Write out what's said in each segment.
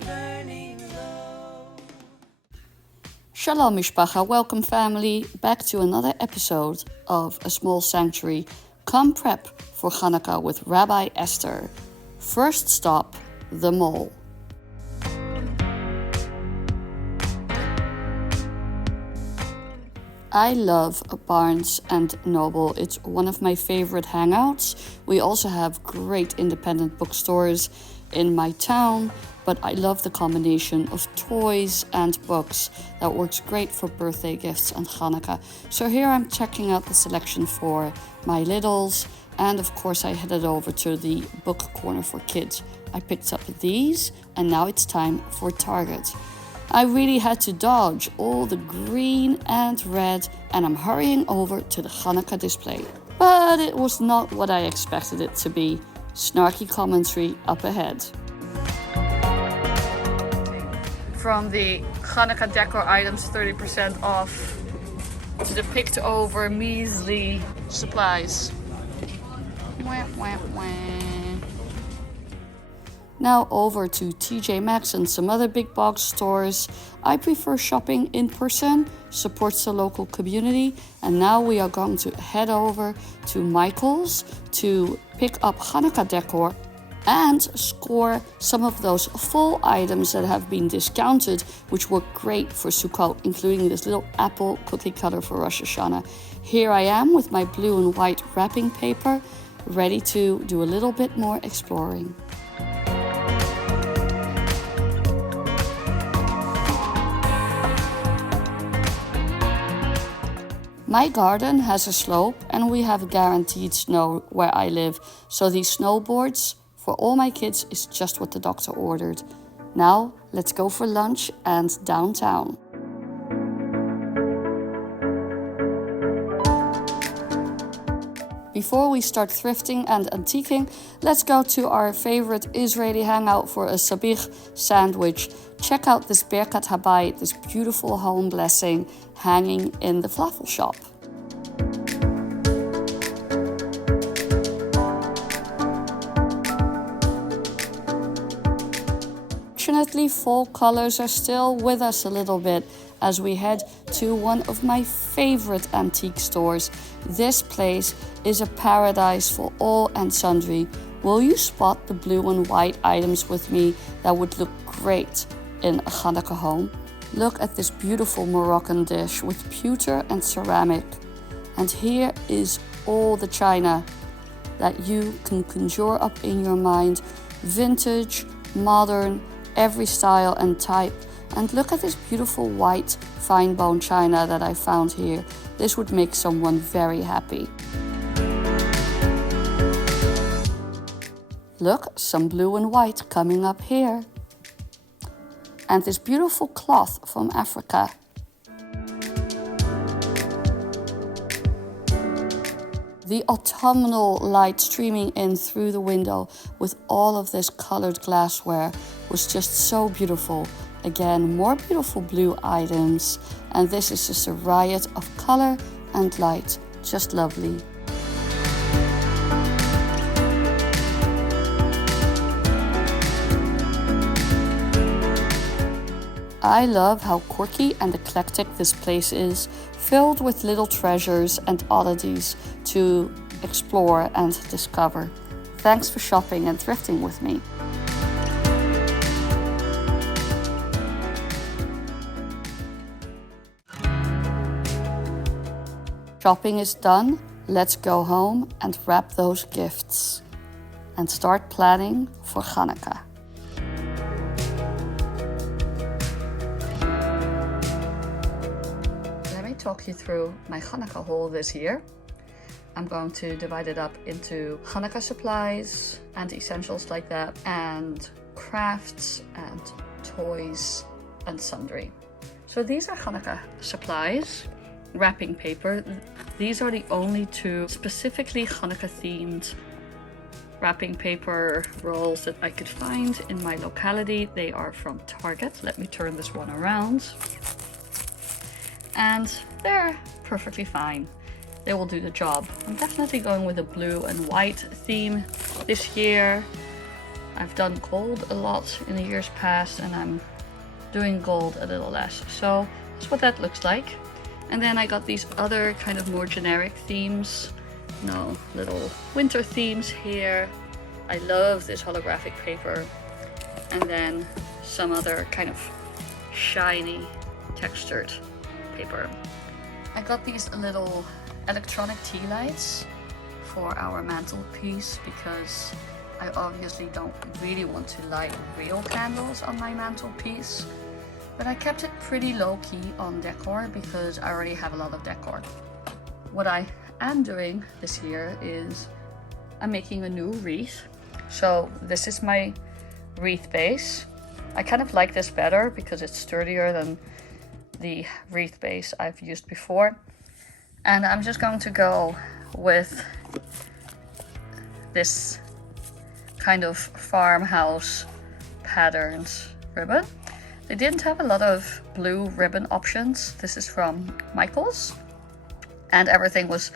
burning low. Shalom Mishpacha, welcome family, back to another episode of A Small Sanctuary. Come prep for Hanukkah with Rabbi Esther. First stop, the mall. I love Barnes and Noble. It's one of my favorite hangouts. We also have great independent bookstores in my town, but I love the combination of toys and books. That works great for birthday gifts and Hanukkah. So here I'm checking out the selection for my littles, and of course I headed over to the book corner for kids. I picked up these, and now it's time for Target. I really had to dodge all the green and red, and I'm hurrying over to the Hanukkah display. But it was not what I expected it to be. Snarky commentary up ahead. From the Hanukkah decor items 30% off to the picked over measly supplies. Wah, wah, wah. Now over to TJ Maxx and some other big box stores. I prefer shopping in person, supports the local community, and now we are going to head over to Michael's to pick up Hanukkah decor and score some of those full items that have been discounted, which work great for Sukkot, including this little apple cookie cutter for Rosh Hashanah. Here I am with my blue and white wrapping paper, ready to do a little bit more exploring. My garden has a slope and we have guaranteed snow where I live, so these snowboards for all my kids is just what the doctor ordered. Now let's go for lunch and downtown. Before we start thrifting and antiquing, let's go to our favorite Israeli hangout for a sabich sandwich. Check out this Birkat Habayit, this beautiful home blessing hanging in the falafel shop. Fortunately, fall colors are still with us a little bit as we head to one of my favorite antique stores. This place is a paradise for all and sundry. Will you spot the blue and white items with me that would look great in a Hanukkah home? Look at this beautiful Moroccan dish with pewter and ceramic. And here is all the china that you can conjure up in your mind. Vintage, modern, every style and type. And look at this beautiful white fine bone china that I found here. This would make someone very happy. Look, some blue and white coming up here. And this beautiful cloth from Africa. The autumnal light streaming in through the window with all of this colored glassware was just so beautiful. Again, more beautiful blue items, and this is just a riot of color and light. Just lovely. I love how quirky and eclectic this place is, filled with little treasures and oddities to explore and discover. Thanks for shopping and thrifting with me. Shopping is done. Let's go home and wrap those gifts and start planning for Hanukkah. Let me talk you through my Hanukkah haul this year. I'm going to divide it up into Hanukkah supplies and essentials like that, and crafts and toys and sundry. So these are Hanukkah supplies. Wrapping paper. These are the only two specifically Hanukkah themed wrapping paper rolls that I could find in my locality. They are from Target. Let me turn this one around. And they're perfectly fine. They will do the job. I'm definitely going with a blue and white theme this year. I've done gold a lot in the years past, and I'm doing gold a little less. So that's what that looks like. And then I got these other kind of more generic themes, little winter themes here. I love this holographic paper. And then some other kind of shiny textured paper. I got these little electronic tea lights for our mantelpiece because I obviously don't really want to light real candles on my mantelpiece, but I kept it pretty low-key on decor because I already have a lot of decor. What I am doing this year is I'm making a new wreath. So this is my wreath base. I kind of like this better because it's sturdier than the wreath base I've used before. And I'm just going to go with this kind of farmhouse patterns ribbon. They didn't have a lot of blue ribbon options. This is from Michaels, and everything was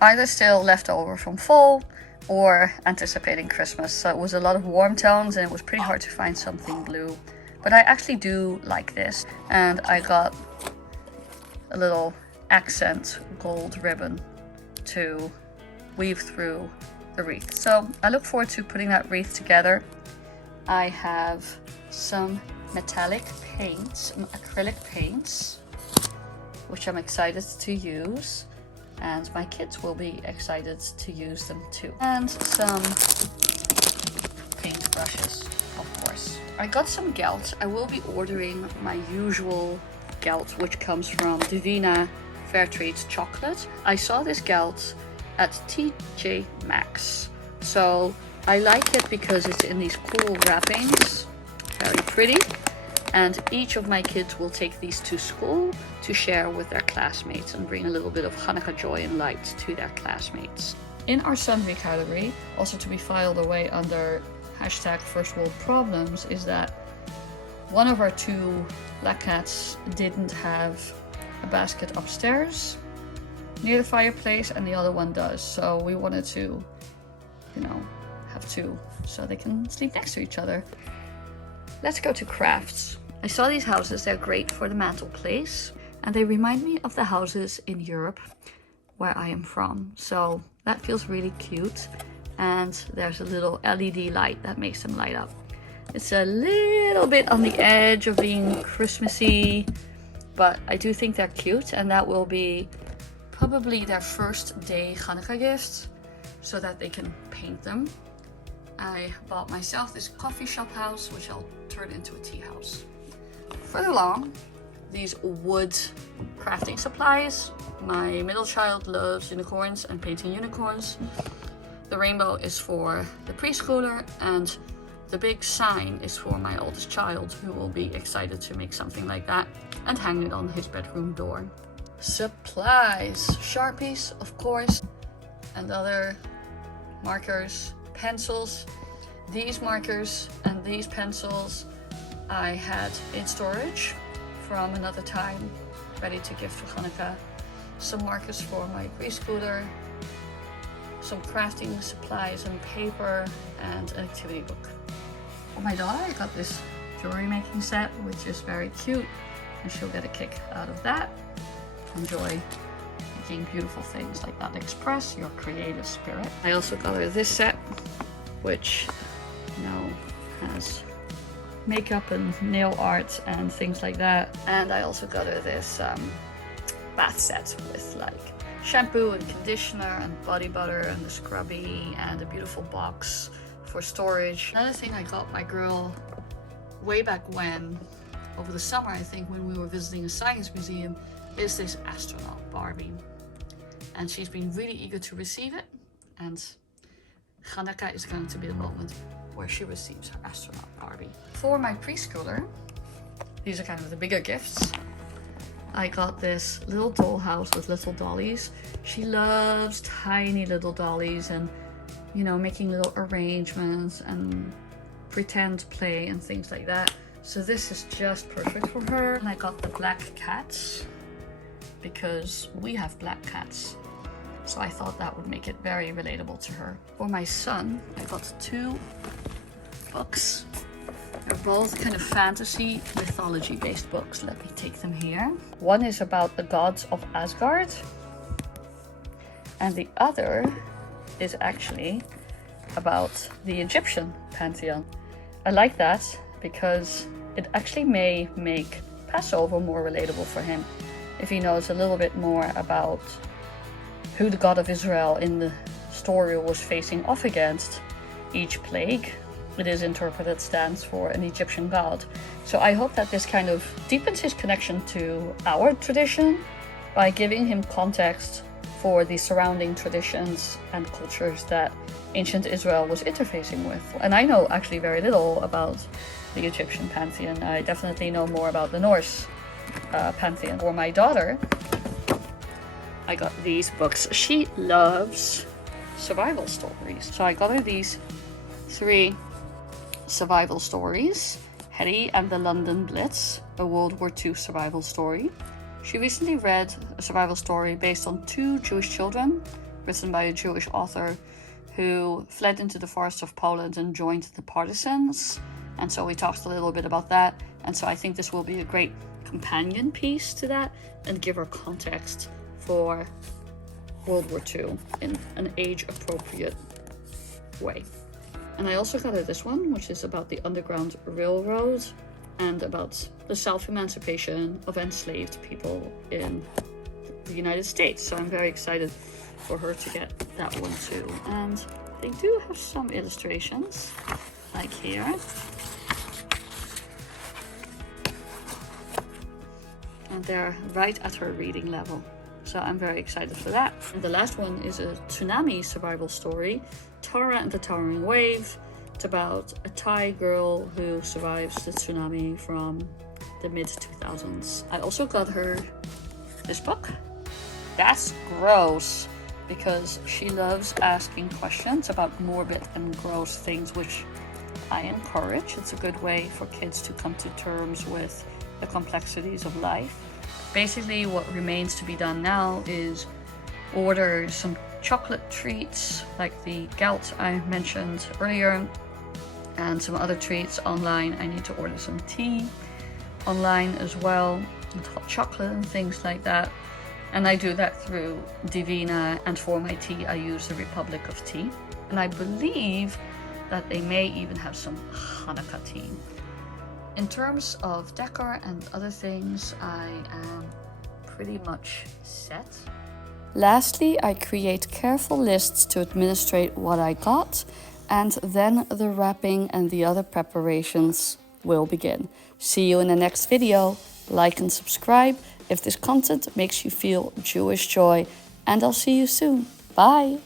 either still left over from fall or anticipating Christmas. So it was a lot of warm tones and it was pretty hard to find something blue. But I actually do like this, and I got a little accent gold ribbon to weave through the wreath. So I look forward to putting that wreath together. I have some metallic paints, acrylic paints, which I'm excited to use, and my kids will be excited to use them too. And some paint brushes, of course. I got some gelt. I will be ordering my usual gelt, which comes from Divina Fairtrade chocolate. I saw this gelt at TJ Maxx. So I like it because it's in these cool wrappings, very pretty. And each of my kids will take these to school to share with their classmates and bring a little bit of Hanukkah joy and light to their classmates. In our sundry category, also to be filed away under hashtag first world problems, is that one of our two black cats didn't have a basket upstairs near the fireplace, and the other one does. So we wanted to, have two so they can sleep next to each other. Let's go to crafts. I saw these houses. They're great for the mantelpiece, and they remind me of the houses in Europe where I am from. So that feels really cute. And there's a little LED light that makes them light up. It's a little bit on the edge of being Christmassy, but I do think they're cute, and that will be probably their first day Hanukkah gift so that they can paint them. I bought myself this coffee shop house, which I'll turn into a tea house. Further along, these wood crafting supplies. My middle child loves unicorns and painting unicorns. The rainbow is for the preschooler, and the big sign is for my oldest child, who will be excited to make something like that and hang it on his bedroom door. Supplies, Sharpies, of course, and other markers, pencils. These markers and these pencils I had in storage from another time, ready to give for Hanukkah. Some markers for my preschooler, some crafting supplies and paper, and an activity book. For my daughter, I got this jewelry making set, which is very cute, and she'll get a kick out of that. Enjoy making beautiful things like that. Express your creative spirit. I also got her this set, which has makeup and nail art and things like that. And I also got her this bath set with like shampoo and conditioner and body butter and the scrubby and a beautiful box for storage. Another thing I got my girl way back when, over the summer I think, when we were visiting a science museum, is this astronaut Barbie. And she's been really eager to receive it, and Hanukkah is going to be the moment where she receives her astronaut Barbie. For my preschooler, these are kind of the bigger gifts. I got this little dollhouse with little dollies. She loves tiny little dollies and, making little arrangements and pretend play and things like that. So this is just perfect for her. And I got the black cats because we have black cats. So I thought that would make it very relatable to her. For my son, I got two books. They're both kind of fantasy mythology based books. Let me take them here. One is about the gods of Asgard, and the other is actually about the Egyptian pantheon. I like that because it actually may make Passover more relatable for him if he knows a little bit more about who the God of Israel in the story was facing off against. Each plague, it is interpreted, stands for an Egyptian god. So I hope that this kind of deepens his connection to our tradition by giving him context for the surrounding traditions and cultures that ancient Israel was interfacing with. And I know actually very little about the Egyptian pantheon. I definitely know more about the Norse pantheon. For my daughter, I got these books. She loves survival stories. So I got her these 3 survival stories. Hetty and the London Blitz, a World War II survival story. She recently read a survival story based on 2 Jewish children, written by a Jewish author who fled into the forests of Poland and joined the partisans. And so we talked a little bit about that. And so I think this will be a great companion piece to that and give her context for World War II in an age-appropriate way. And I also got her this one, which is about the Underground Railroad and about the self-emancipation of enslaved people in the United States. So I'm very excited for her to get that one too. And they do have some illustrations, like here. And they're right at her reading level. So I'm very excited for that. And the last one is a tsunami survival story, Tara and the Towering Wave. It's about a Thai girl who survives the tsunami from the mid-2000s. I also got her this book. That's gross, because she loves asking questions about morbid and gross things, which I encourage. It's a good way for kids to come to terms with the complexities of life. Basically, what remains to be done now is order some chocolate treats, like the gelt I mentioned earlier, and some other treats online. I need to order some tea online as well, and hot chocolate and things like that. And I do that through Divina, and for my tea I use the Republic of Tea. And I believe that they may even have some Hanukkah tea. In terms of decor and other things, I am pretty much set. Lastly, I create careful lists to administrate what I got, and then the wrapping and the other preparations will begin. See you in the next video. Like and subscribe if this content makes you feel Jewish joy, and I'll see you soon. Bye!